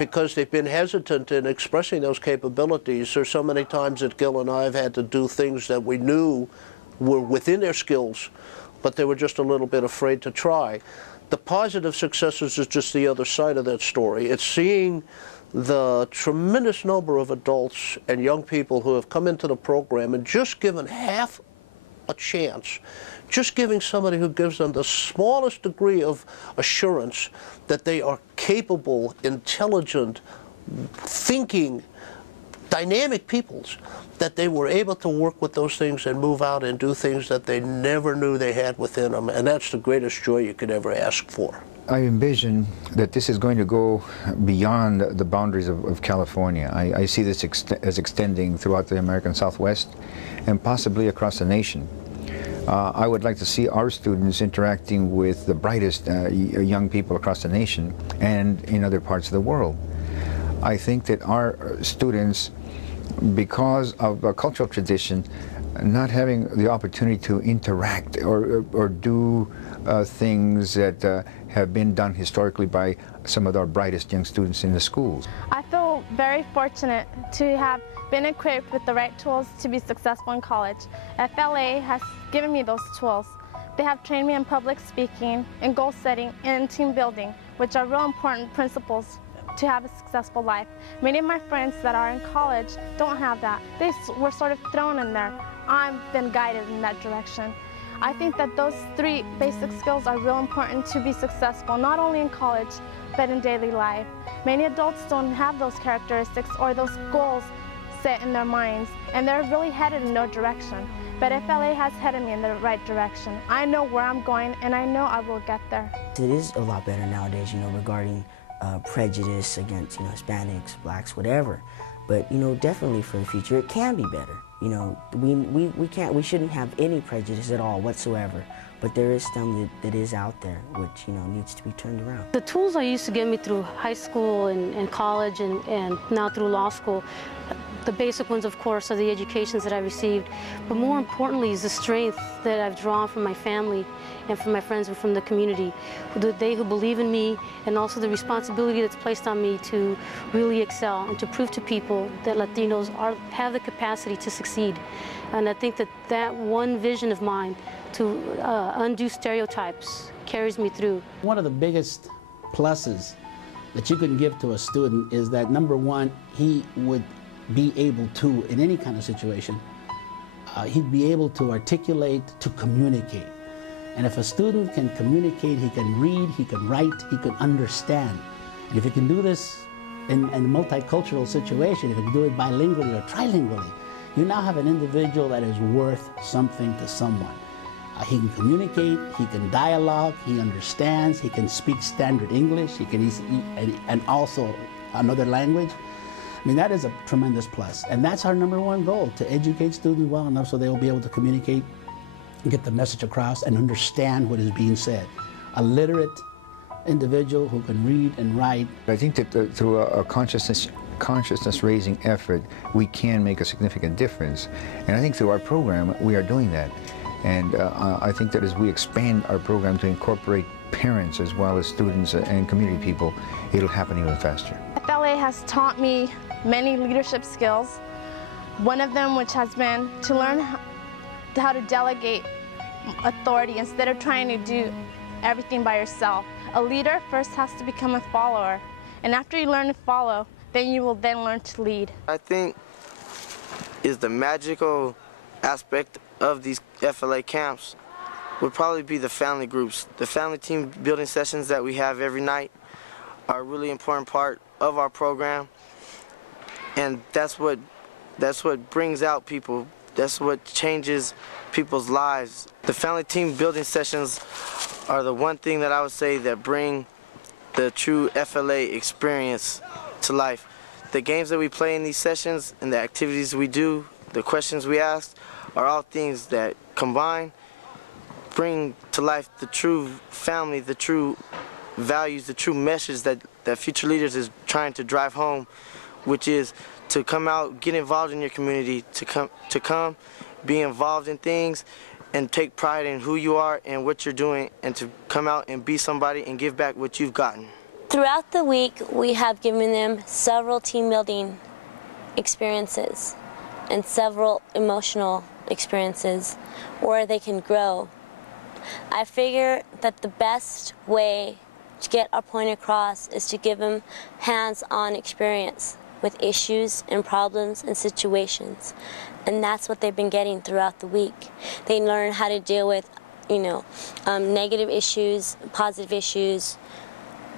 because they've been hesitant in expressing those capabilities. There's so many times that Gil and I have had to do things that we knew were within their skills, but they were just a little bit afraid to try. The positive successes is just the other side of that story. It's seeing the tremendous number of adults and young people who have come into the program and just given half a chance, just giving somebody who gives them the smallest degree of assurance that they are capable, intelligent, thinking, dynamic peoples, that they were able to work with those things and move out and do things that they never knew they had within them. And that's the greatest joy you could ever ask for. I envision that this is going to go beyond the boundaries of California. I see this as extending throughout the American Southwest and possibly across the nation. I would like to see our students interacting with the brightest young people across the nation and in other parts of the world. I think that our students, because of a cultural tradition, not having the opportunity to interact or do things that have been done historically by some of our brightest young students in the schools. I feel very fortunate to have been equipped with the right tools to be successful in college. FLA has given me those tools. They have trained me in public speaking, in goal setting, and in team building, which are real important principles to have a successful life. Many of my friends that are in college don't have that. They were sort of thrown in there. I've been guided in that direction. I think that those three basic skills are real important to be successful, not only in college, but in daily life. Many adults don't have those characteristics or those goals set in their minds, and they're really headed in no direction. But FLA has headed me in the right direction. I know where I'm going, and I know I will get there. It is a lot better nowadays, regarding prejudice against, Hispanics, blacks, whatever. But, definitely for the future, it can be better. We shouldn't have any prejudice at all whatsoever. But there is some that is out there, which, needs to be turned around. The tools I used to get me through high school and college and now through law school, the basic ones, of course, are the educations that I received. But more importantly is the strength that I've drawn from my family and from my friends and from the community. They who believe in me, and also the responsibility that's placed on me to really excel and to prove to people that Latinos have the capacity to succeed. And I think that one vision of mine to undo stereotypes carries me through. One of the biggest pluses that you can give to a student is that, number one, he would be able to, in any kind of situation, he'd be able to articulate, to communicate. And if a student can communicate, he can read, he can write, he can understand. And if he can do this in a multicultural situation, if he can do it bilingually or trilingually, you now have an individual that is worth something to someone. He can communicate, he can dialogue, he understands, he can speak standard English, he can and also another language. I mean, that is a tremendous plus. And that's our number one goal, to educate students well enough so they will be able to communicate and get the message across and understand what is being said. A literate individual who can read and write. I think that through a consciousness-raising effort, we can make a significant difference. And I think through our program, we are doing that. And I think that as we expand our program to incorporate parents as well as students and community people, it'll happen even faster. FLA has taught me many leadership skills. One of them, which has been to learn how to delegate authority instead of trying to do everything by yourself. A leader first has to become a follower, and after you learn to follow, then you will then learn to lead. I think is the magical aspect of these FLA camps would probably be the family groups. The family team building sessions that we have every night are a really important part of our program, and that's what brings out people. That's what changes people's lives. The family team building sessions are the one thing that I would say that bring the true FLA experience to life. The games that we play in these sessions and the activities we do, the questions we ask, are all things that combine, bring to life the true family, the true values, the true message that Future Leaders is trying to drive home, which is to come out, get involved in your community, to come, be involved in things, and take pride in who you are and what you're doing, and to come out and be somebody and give back what you've gotten. Throughout the week, we have given them several team building experiences and several emotional experiences where they can grow. I figure that the best way to get our point across is to give them hands-on experience with issues and problems and situations. And that's what they've been getting throughout the week. They learn how to deal with, negative issues, positive issues,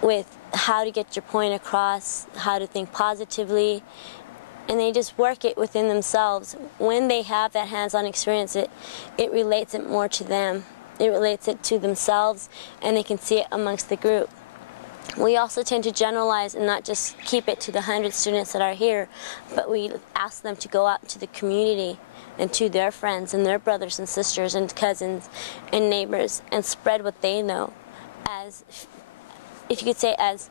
with how to get your point across, how to think positively, and they just work it within themselves. When they have that hands-on experience, it relates it more to them. It relates it to themselves, and they can see it amongst the group. We also tend to generalize and not just keep it to the 100 students that are here, but we ask them to go out into the community and to their friends and their brothers and sisters and cousins and neighbors and spread what they know. As, if you could say, as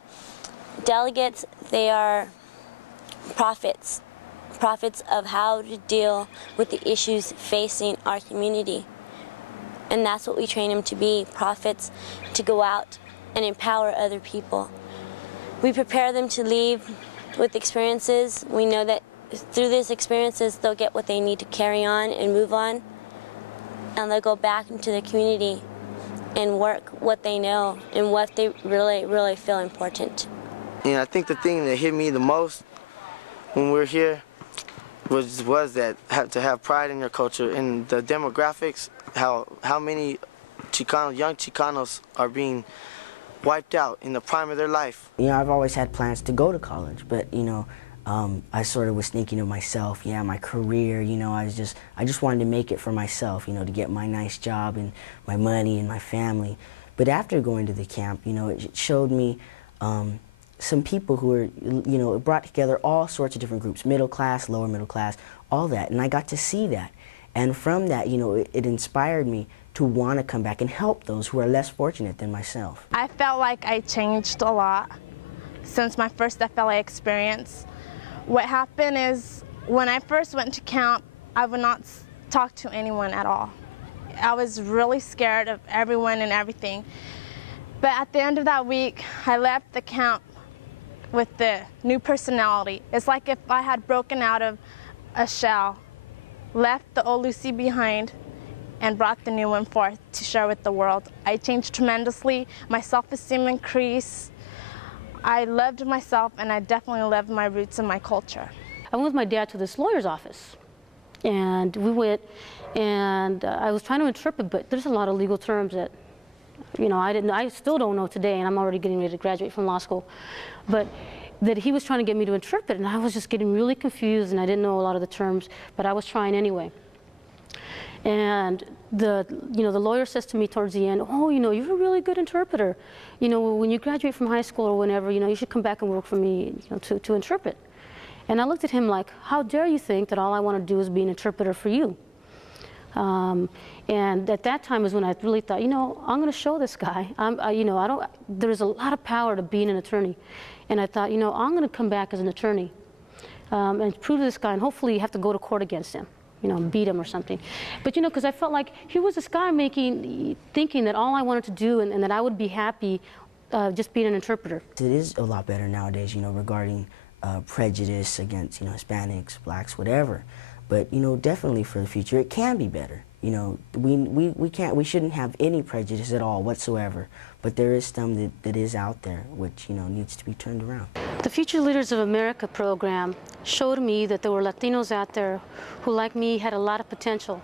delegates, they are prophets of how to deal with the issues facing our community. And that's what we train them to be, prophets, to go out and empower other people. We prepare them to leave with experiences. We know that through these experiences, they'll get what they need to carry on and move on, and they'll go back into the community and work what they know and what they really, really feel important. And I think the thing that hit me the most when we were here was that to have pride in your culture and the demographics, how many young Chicanos are being wiped out in the prime of their life. I've always had plans to go to college, but I sort of was thinking of myself, my career, I just wanted to make it for myself, to get my nice job and my money and my family. But after going to the camp, it showed me some people who were, it brought together all sorts of different groups, middle class, lower middle class, all that, and I got to see that. And from that, it inspired me to want to come back and help those who are less fortunate than myself. I felt like I changed a lot since my first FLA experience. What happened is, when I first went to camp, I would not talk to anyone at all. I was really scared of everyone and everything. But at the end of that week, I left the camp with the new personality. It's like if I had broken out of a shell, left the old Lucy behind, and brought the new one forth to share with the world. I changed tremendously. My self-esteem increased. I loved myself, and I definitely loved my roots and my culture. I went with my dad to this lawyer's office, and we went, and I was trying to interpret, but there's a lot of legal terms that, I still don't know today, and I'm already getting ready to graduate from law school, but that he was trying to get me to interpret, and I was just getting really confused, and I didn't know a lot of the terms, but I was trying anyway. And the lawyer says to me towards the end, oh, you're a really good interpreter. When you graduate from high school or whenever, you should come back and work for me, to interpret. And I looked at him like, how dare you think that all I want to do is be an interpreter for you? And at that time is when I really thought, I'm going to show this guy. There's a lot of power to being an attorney. And I thought, I'm going to come back as an attorney and prove to this guy, and hopefully you have to go to court against him. Beat him or something. But because I felt like here was this guy thinking that all I wanted to do and that I would be happy just being an interpreter. It is a lot better nowadays, regarding prejudice against, Hispanics, blacks, whatever. But, definitely for the future, it can be better. We shouldn't have any prejudice at all whatsoever. But there is some that is out there, which, needs to be turned around. The Future Leaders of America program showed me that there were Latinos out there who, like me, had a lot of potential,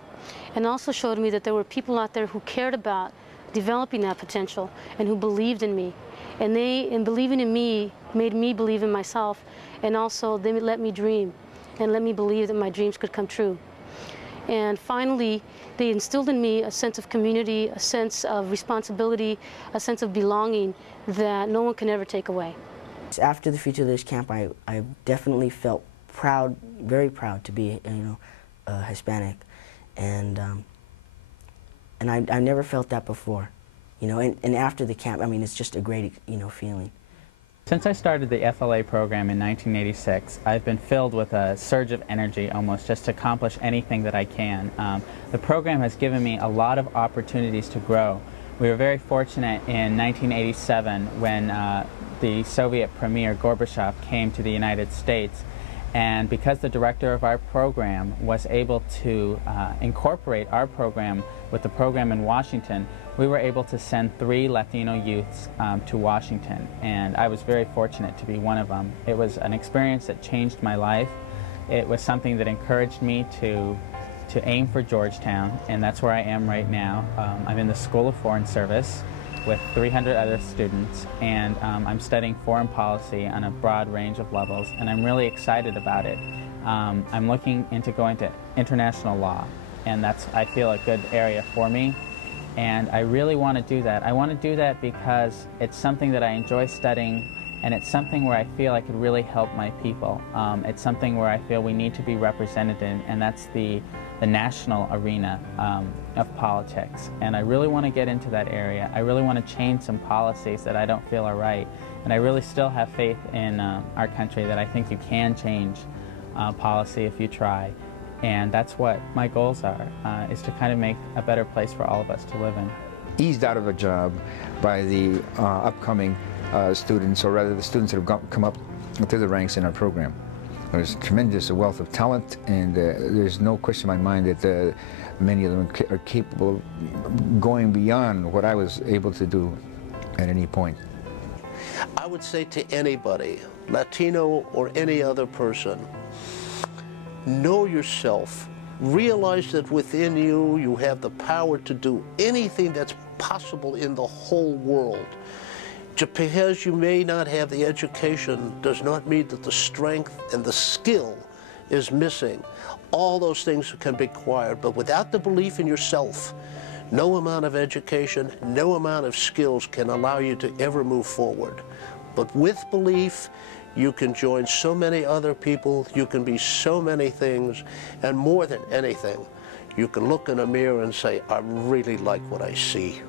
and also showed me that there were people out there who cared about developing that potential and who believed in me. And in believing in me, made me believe in myself, and also they let me dream and let me believe that my dreams could come true. And finally, they instilled in me a sense of community, a sense of responsibility, a sense of belonging that no one can ever take away. After the Future Leaders Camp, I definitely felt proud, very proud to be, Hispanic, and I never felt that before, and after the camp, it's just a great, feeling. Since I started the FLA program in 1986, I've been filled with a surge of energy almost just to accomplish anything that I can. The program has given me a lot of opportunities to grow. We were very fortunate in 1987 when the Soviet Premier Gorbachev came to the United States, and because the director of our program was able to incorporate our program with the program in Washington, we were able to send 3 Latino youths to Washington, and I was very fortunate to be one of them. It was an experience that changed my life. It was something that encouraged me to aim for Georgetown, and that's where I am right now. I'm in the School of Foreign Service with 300 other students, and I'm studying foreign policy on a broad range of levels, and I'm really excited about it. I'm looking into going to international law, and that's, I feel, a good area for me, and I really want to do that. I want to do that because it's something that I enjoy studying, and it's something where I feel I could really help my people. It's something where I feel we need to be represented in, and that's the national arena of politics. And I really want to get into that area. I really want to change some policies that I don't feel are right. And I really still have faith in our country that I think you can change policy if you try. And that's what my goals are, is to kind of make a better place for all of us to live in. Eased out of a job by the upcoming students, or rather the students that have come up through the ranks in our program. There's tremendous wealth of talent, and there's no question in my mind that many of them are capable of going beyond what I was able to do at any point. I would say to anybody, Latino or any other person, know yourself. Realize that within you, you have the power to do anything that's possible in the whole world. Just because you may not have the education does not mean that the strength and the skill is missing. All those things can be acquired, but without the belief in yourself, no amount of education, no amount of skills can allow you to ever move forward. But with belief, you can join so many other people, you can be so many things, and more than anything, you can look in a mirror and say, I really like what I see.